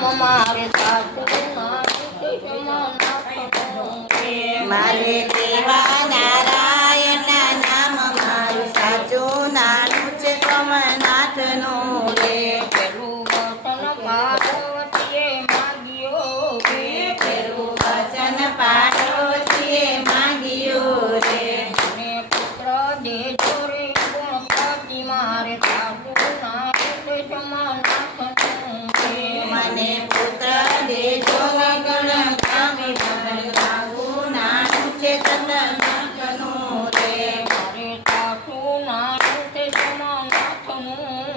મારે સાસુ નાથનું રે મારે દેવા નારાયણના નામ મારું સાચું નાનું છે સોમનાથનું રે પેલું વચન પાર્વતીએ માગ્યો રે પેલું વચન પાડોશીએ માંગ્યું રે મને પુત્ર દેજો રે ગણપતિ મારે સાસુ નાથનું રે મને પુત્ર દેજો ગણગામી મારું સાચું નાનું છે સોમનાથનું રે મારે સાસુ નાનું છે સોમનાથનું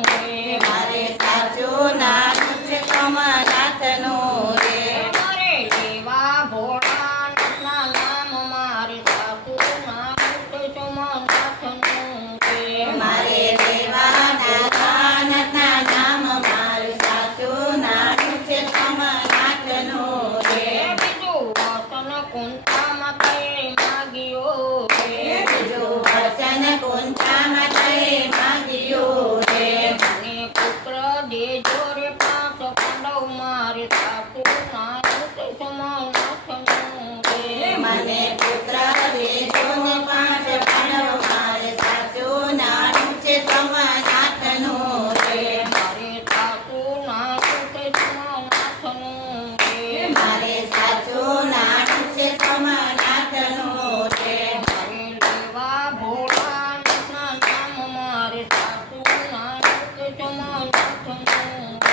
રે મારે સાચું નાનું છે સોમનાથનું રે મારે લેવા ભોળાનાથના નામ મારે સાસુ નાનું છે સોમનાથનું રે મારે દેવાના કાનના નામ મારું સાચું નાનું છે સોમનાથનું રે બીજું વચન કુંતા માતાએ માગ્યો રે બીજું વચન કુંતામાં તે માંગ્યું રે મને પુત્ર દેજો રે પાંચ પાંડવ મારે સાસુ નાનું છે સોમનાથનું રે મને પુત્ર દેજો ને પાંચ પાંડવ મારે સાચું નાનું છે સોમનાથનું રે મારે સાસુ નાનું છે સોમનાથનું રે મારે સાચું નાનું છે સોમનાથનું રે મારે લેવા ભોળાનાથના નામ મારે સાસુ નાનું છે સોમનાથનું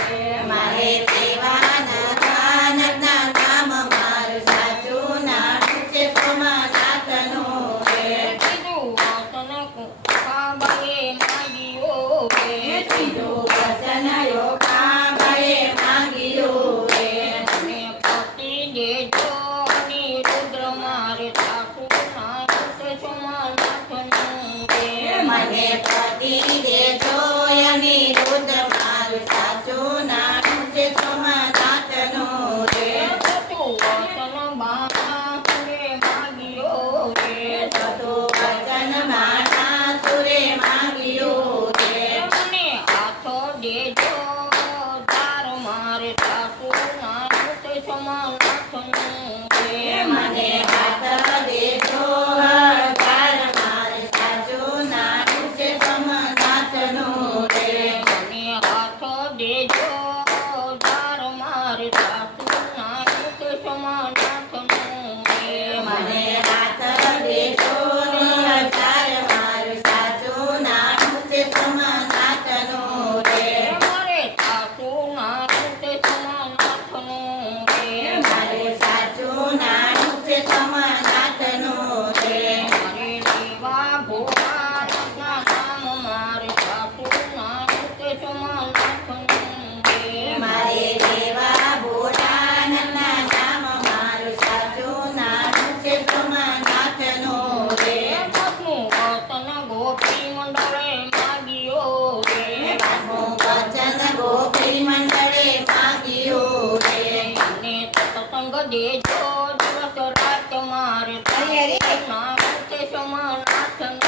રે મારે દેવાના કાનના નામ મારું સાચું નાનું છે સોમનાથનું રે બીજું વચન કાબાએ માગ્યો રે બીજું વચન યોગાબાએ માંગ્યું રે મને પતિ દેજો અનિરુદ્ર મારે સાસુ નાનું છે સોમનાથનું રે મને પતિ દેજો અનિરુદ્ધ મારું સાચું નાનું છે સોમનાથનું રે છઠ્ઠું વચન બાણાસુરે માગ્યો રે છઠ્ઠું વચન બાણાસુરે માંગ્યું રે મને હાથો દેજો તાર મારે સાસુ નાનું છે સોમનાથનું રે મને હાથ દેજો હજાર મારે સાચું નાનું છે સોમનાથનું રે મને હાથો દેજો તાર મારે સાસુ નાનું છે સોમનાથનું રે મને હાથ દેજો હજાર મારું સાચું નાનું છે સોમનાથનું રે મારે સાસુ નાનું છે સોમનાથનું રે મારે સાચું નાનું છે સોમનાથનું રે મારે લેવા ભોળાનાથના નામ મારે સાસુ નાનું છે સોમનાથનું રે મારે દેવા ભોળાનાથના નામ મારું સાચું નાનું છે સોમનાથનું રે દસમું વચન ગોપી મંડળે માગ્યો રે પાંચમું વચન ગોપી મંડળે માંગ્યું રે અને સત્સંગ દેજો દિવસ રાત મારે નાનું છે સોમનાથનું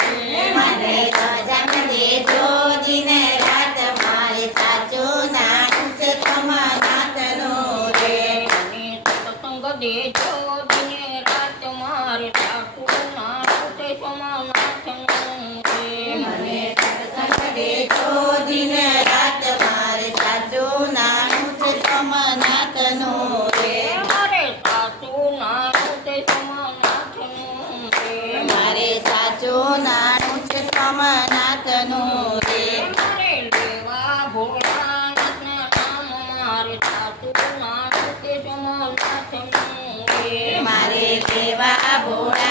રે મને સજન દેજો દિન રાત મારે સાચું નાનું છે સોમનાથનું રે અને સત્સંગ દેજો દિને રાત મારે સાસુ નાનું છે સોમનાથનું રે મને સત્સંગ દેજો દિન રાત મારે સાચું નાનું છે સોમનાથનું રે મારે સાસુ નાનું છે સોમનાથનું રે મારે સાચું નાનું છે સોમનાથનું રે મારે લેવા ભોળાનાથના નામ મારે સાસુ નાનું છે સોમનાથનું રે મારે દેવા ભોળા